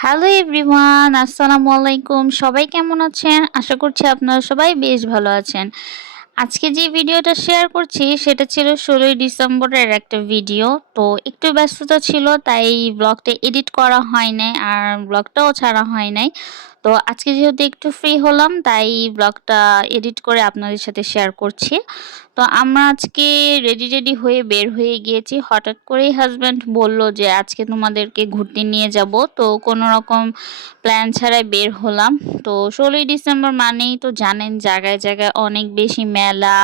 Hello everyone, আসসালামু আলাইকুম। সবাই কেমন আছেন? আশা করছি আপনারা সবাই বেশ ভালো আছেন। আজকে যে ভিডিওটা শেয়ার করছি সেটা ছিল ১৬ই ডিসেম্বরের একটা ভিডিও। তো একটু ব্যস্ততা ছিল তাই ব্লগটা এডিট করা হয় নাই আর ব্লগটাও ছাড়া হয় নাই। তো আজকে যেহেতু একটু ফ্রি হলাম তাই ব্লগটা এডিট করে আপনাদের সাথে শেয়ার করছি। তো আমরা আজকে রেডি হয়ে বের হয়ে গিয়েছি। হঠাৎ করেই হাসব্যান্ড বলল যে আজকে তোমাদেরকে ঘুরতে নিয়ে যাব। তো কোনো রকম প্ল্যান ছাড়াই বের হলাম। তো ১৬ই ডিসেম্বর মানেই তো জানেন জায়গায় জায়গায় অনেক বেশি মেলা,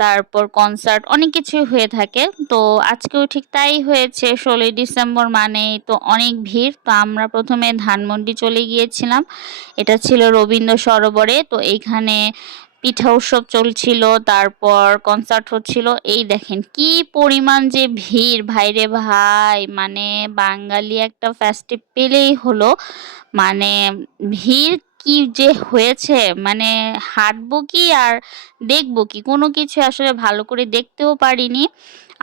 তারপর কনসার্ট অনেক কিছুই হয়ে থাকে। তো আজকেও ঠিক তাই হয়েছে। ১৬ই ডিসেম্বর মানেই তো অনেক ভিড়। তো আমরা প্রথমে ধানমন্ডি চলে গিয়েছিলাম। এটা ছিল রবীন্দ্র সরোবরে। তো এইখানে পিঠা উৎসব চলছিল, তারপর কনসার্ট হচ্ছিল। এই দেখেন কি পরিমাণ যে ভিড় ভাইরে ভাই, মানে বাঙালি একটা ফেস্টিভ পেলেই হলো। মানে ভিড় কি যে হয়েছে, মানে হাঁটবো কি আর দেখবো কি কোনো কিছু আসলে ভালো করে দেখতেও পারিনি।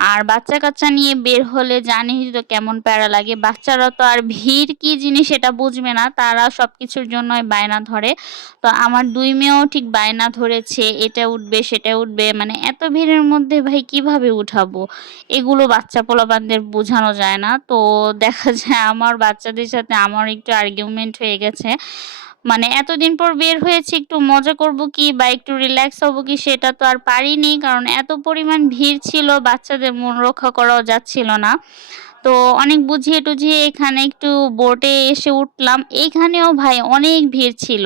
আর বাচ্চা কাচ্চা নিয়ে বের হলে জানিস তো কেমন প্যারা লাগে। বাচ্চারা তো আর ভিড় কি জিনিস এটা বুঝবে না, তারা সবকিছুর জন্যই বায়না ধরে। তো আমার দুই মেয়েও ঠিক বায়না ধরেছে এটা উঠবে সেটা উঠবে, মানে এত ভিড়ের মধ্যে ভাই কিভাবে উঠাবো, এগুলো বাচ্চা পোলাপানদের বোঝানো যায় না। তো দেখা যায় আমার বাচ্চাদের সাথে আমার একটু আর্গুমেন্ট হয়ে গেছে। মানে এতদিন পর বের হয়েছি, একটু মজা করব কি বা একটু রিল্যাক্স হব কি সেটা তো আর পারিনি, কারণ এত পরিমাণ ভিড় ছিল, বাচ্চাদের মন রক্ষা করাও যাচ্ছিল না। তো অনেক বুঝিয়ে টুঝিয়ে এখানে একটু বোটে এসে উঠলাম। এইখানেও ভাই অনেক ভিড় ছিল।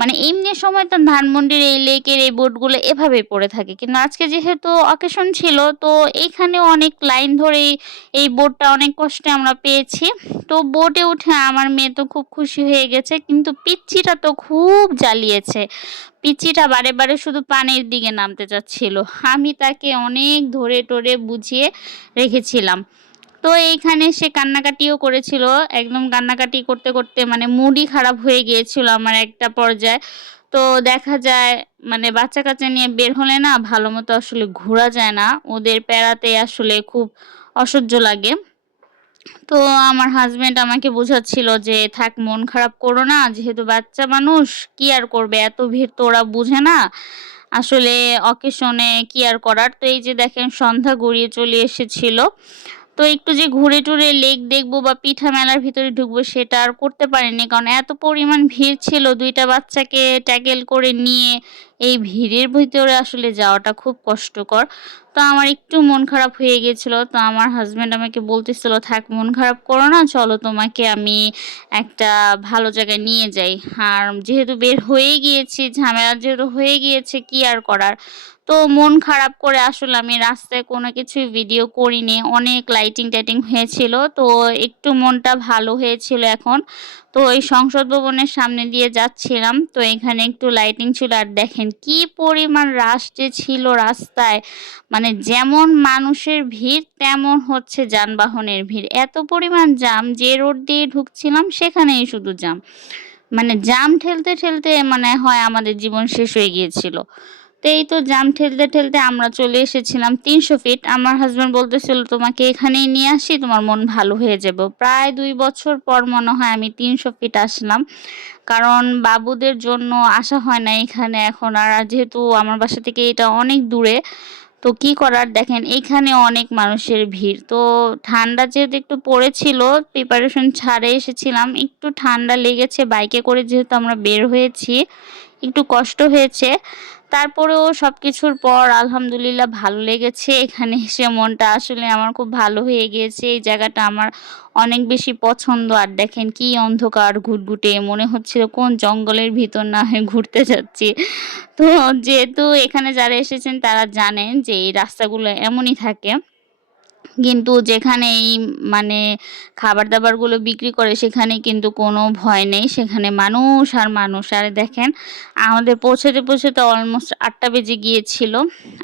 মানে এমনি সময় তো ধানমন্ডির এই লেকের এই বোটগুলো এভাবেই পড়ে থাকে, কিন্তু আজকে যেহেতু অকেশন ছিল তো এইখানেও অনেক লাইন ধরে এই বোটটা অনেক কষ্টে আমরা পেয়েছি। তো বোটে উঠে আমার মেয়ে তো খুব খুশি হয়ে গেছে, কিন্তু পিচ্চিটা তো খুব জ্বালিয়েছে। পিচ্চিটা বারে বারে শুধু পানির দিকে নামতে চাচ্ছিল। আমি তাকে অনেক ধরে টরে বুঝিয়ে রেখেছিলাম। তো এইখানে সে কান্নাকাটিও করেছিল। একদম কান্নাকাটি করতে করতে মানে মুডই খারাপ হয়ে গিয়েছিল আমার একটা পর্যায়ে। তো দেখা যায় মানে বাচ্চা কাচ্চা নিয়ে বের হলে না ভালো মতো আসলে ঘোরা যায় না, ওদের প্যারাতে আসলে খুব অসহ্য লাগে। তো আমার হাজবেন্ড আমাকে বোঝাচ্ছিল যে থাক মন খারাপ করো না, যেহেতু বাচ্চা মানুষ কি আর করবে, এত ভিড় তো ওরা বুঝে না আসলে, অকেশনে কি আর করার। তো এই যে দেখেন সন্ধ্যা গড়িয়ে চলে এসেছিল। তো একটু যে ঘুরে টুরে লেক দেখবো বা পিঠা মেলার ভিতরে ঢুকবো সেটা আর করতে পারিনি, কারণ এত পরিমাণ ভিড় ছিল। দুইটা বাচ্চাকে ট্যাকেল করে নিয়ে এই ভিড়ের ভিতরে আসলে যাওয়াটা খুব কষ্টকর। তো আমার একটু মন খারাপ হয়ে গেছিল। তো আমার হাজবেন্ড আমাকে বলতেছিল থাক মন খারাপ করো না, চলো তোমাকে আমি একটা ভালো জায়গায় নিয়ে যাই। আর যেহেতু বের হয়ে গিয়েছি, ঝামেলা যেহেতু হয়ে গিয়েছে কি আর করার। তো মন খারাপ করে আসলে আমি রাস্তায় কোনো কিছুই ভিডিও করিনি। অনেক লাইটিং টাইটিং হয়েছিল, তো একটু মনটা ভালো হয়েছিল এখন। তো ওই সংসদ ভবনের সামনে দিয়ে যাচ্ছিলাম, তো এখানে একটু লাইটিং ছিল। আর দেখেন কি পরিমাণ রাশ যে ছিল রাস্তায়, মানে যেমন মানুষের ভিড় তেমন হচ্ছে যানবাহনের ভিড়। এত পরিমাণ জাম, যে রোড দিয়ে ঢুকছিলাম সেখানেই শুধু জাম। মানে জাম ঠেলতে ঠেলতে মানে হয় আমাদের জীবন শেষ হয়ে গিয়েছিল। তো এই তো জাম ঠেলতে ঠেলতে আমরা চলে এসেছিলাম ৩০০ ফিট। আমার হাজবেন্ড বলতেছিল তোমাকে এখানেই নিয়ে আসি, তোমার মন ভালো হয়ে যাবে। প্রায় ২ বছর পর মনে হয় আমি ৩০০ ফিট আসলাম, কারণ বাবুদের জন্য আসা হয় না এখানে এখন। আর যেহেতু আমার বাসা থেকে এটা অনেক দূরে, তো কি করার, দেখেন এইখানে অনেক মানুষের ভিড়। তো ঠান্ডা যেহেতু একটু পড়েছিল, প্রিপারেশন ছাড়ে এসেছিলাম, একটু ঠান্ডা লেগেছে। বাইকে করে যেহেতু আমরা বের হয়েছি একটু কষ্ট হয়েছে, তারপরেও সবকিছুর পর আলহামদুলিল্লাহ ভালো লেগেছে। এখানে এসে মনটা আসলে আমার খুব ভালো হয়ে গিয়েছে। এই জায়গাটা আমার অনেক বেশি পছন্দ। আর দেখেন কি অন্ধকার ঘুটঘুটে, মনে হচ্ছিল কোন জঙ্গলের ভিতর না হয় ঘুরতে যাচ্ছি। তো যেহেতু এখানে যারা এসেছেন তারা জানেন যে এই রাস্তাগুলো এমনই থাকে, কিন্তু যেখানে এই মানে খাবার-দাবারগুলো বিক্রি করে সেখানে কিন্তু কোনো ভয় নেই। সেখানে মানুষ আর মানুষ। আর দেখেন আমাদের পৌঁছাতে অলমোস্ট ৮টা বেজে গিয়েছিল।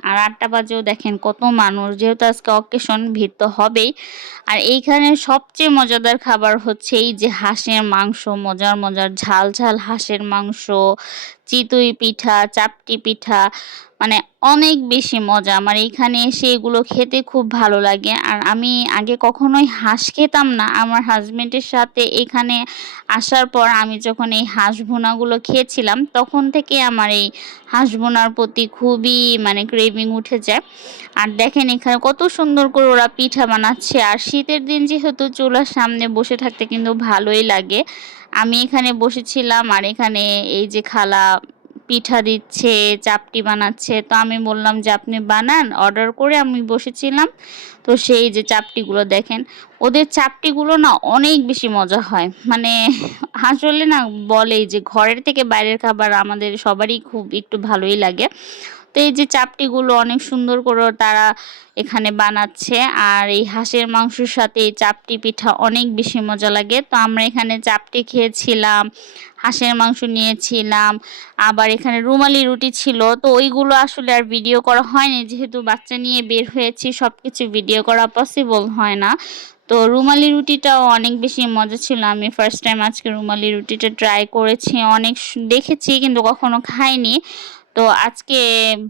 আর ৮টা বাজেও দেখেন কত মানুষ। যেহেতু আজকে অকেশন, ভিড় তো হবেই। আর এইখানে সবচেয়ে মজাদার খাবার হচ্ছে এই যে হাঁসের মাংস, মজার ঝাল হাঁসের মাংস, চিতই পিঠা, চাপটি পিঠা, মানে অনেক বেশি মজা। আমার এইখানে এসে এগুলো খেতে খুব ভালো লাগে। আর আমি আগে কখনোই হাঁস খেতাম না। আমার হাসব্যান্ডের সাথে এখানে আসার পর আমি যখন এই হাঁস ভুনাগুলো খেয়েছিলাম, তখন থেকে আমার এই হাঁস ভুনার প্রতি খুবই মানে ক্রেভিং উঠে যায়। আর দেখেন এখানে কত সুন্দর করে ওরা পিঠা বানাচ্ছে। আর শীতের দিন যেহেতু চুলার সামনে বসে থাকতে কিন্তু ভালোই লাগে। আমি এখানে বসেছিলাম আর এখানে এই যে খালা পিঠা দিচ্ছে, চাপটি বানাচ্ছে। তো আমি বললাম যে আপনি বানান, অর্ডার করে আমি বসেছিলাম। তো সেই যে চাপটিগুলো দেখেন, ওদের চাপটিগুলো না অনেক বেশি মজা হয়। মানে আসলে না বলেই যে ঘরের থেকে বাইরের খাবার আমাদের সবারই খুব একটু ভালোই লাগে। তো এই যে চাপটিগুলো অনেক সুন্দর করে তারা এখানে বানাচ্ছে। আর এই হাঁসের মাংসের সাথে এই চাপটি পিঠা অনেক বেশি মজা লাগে। তো আমরা এখানে চাপটি খেয়েছিলাম, হাঁসের মাংস নিয়েছিলাম, আবার এখানে রুমালি রুটি ছিল। তো ওইগুলো আসলে আর ভিডিও করা হয়নি, যেহেতু বাচ্চা নিয়ে বের হয়েছি, সবকিছু ভিডিও করা পসিবল হয় না। তো রুমালি রুটিটাও অনেক বেশি মজা ছিল। আমি ফার্স্ট টাইম আজকে রুমালি রুটিটা ট্রাই করেছি। অনেক দেখেছি কিন্তু কখনো খাইনি। তো আজকে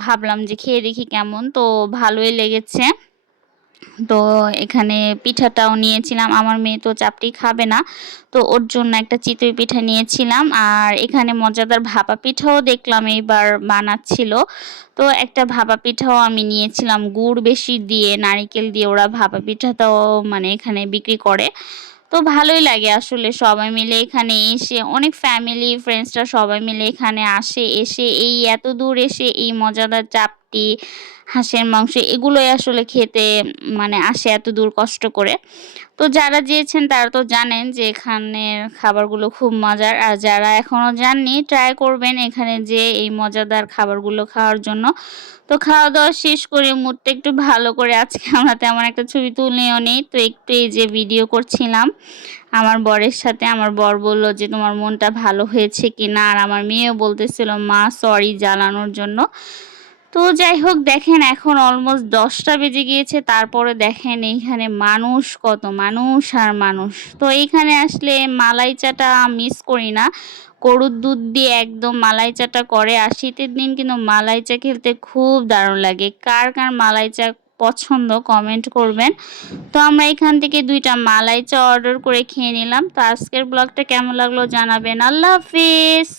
ভাবলাম যে খেয়ে দেখি কেমন। তো ভালোই লেগেছে। তো এখানে পিঠাটাও নিয়েছিলাম। আমার মেয়ে তো চাপটি খাবে না, তো ওর জন্য একটা চিতই পিঠা নিয়েছিলাম। আর এখানে মজাদার ভাপা পিঠাও দেখলাম এইবার বানাচ্ছিল। তো একটা ভাপা পিঠাও আমি নিয়েছিলাম, গুড় বেশি দিয়ে নারিকেল দিয়ে ওরা ভাপা পিঠাটাও মানে এখানে বিক্রি করে। তো ভালোই লাগে আসলে সবাই মিলে এখানে এসে, অনেক ফ্যামিলি ফ্রেন্ডসরা সবাই মিলে এখানে আসে, এসে এই এত দূর এসে এই মজাদার চাপটি, হাঁসের মাংস এগুলোই আসলে খেতে মানে আসে এত দূর কষ্ট করে। তো যারা গিয়েছেন তারা তো জানেন যে এখানের খাবারগুলো খুব মজার। আর যারা এখনো যাননি ট্রাই করবেন এখানে যে এই মজাদার খাবারগুলো খাওয়ার জন্য। তো খাওয়া দাওয়া শেষ করে মুডটা একটু ভালো করে, আজকে আমরা তেমন একটা ছবি তুলিও নেই, তো একটু এই যে ভিডিও করছিলাম আমার বরের সাথে। আমার বর বলল যে তোমার মনটা ভালো হয়েছে কিনা, আর আমার মেয়েও বলতেছিল মা সরি জ্বালানোর জন্য। তো যাই হোক দেখেন এখন অলমোস্ট 10টা বেজে গিয়েছে, তারপরে দেখেন এইখানে মানুষ, কত মানুষ আর মানুষ। তো এইখানে আসলে মালাই চাটা মিস করি না। গরুর দুধ দিয়ে একদম মালাই চাটা করে। আর শীতের দিন কিন্তু মালাই চা খেতে খুব দারুণ লাগে। কার কার মালাই চা পছন্দ কমেন্ট করবেন। তো আমরা এখান থেকে 2টা মালাই চা অর্ডার করে খেয়ে নিলাম। তো আজকের ব্লগটা কেমন লাগলো জানাবেন। আল্লাহ হাফিজ।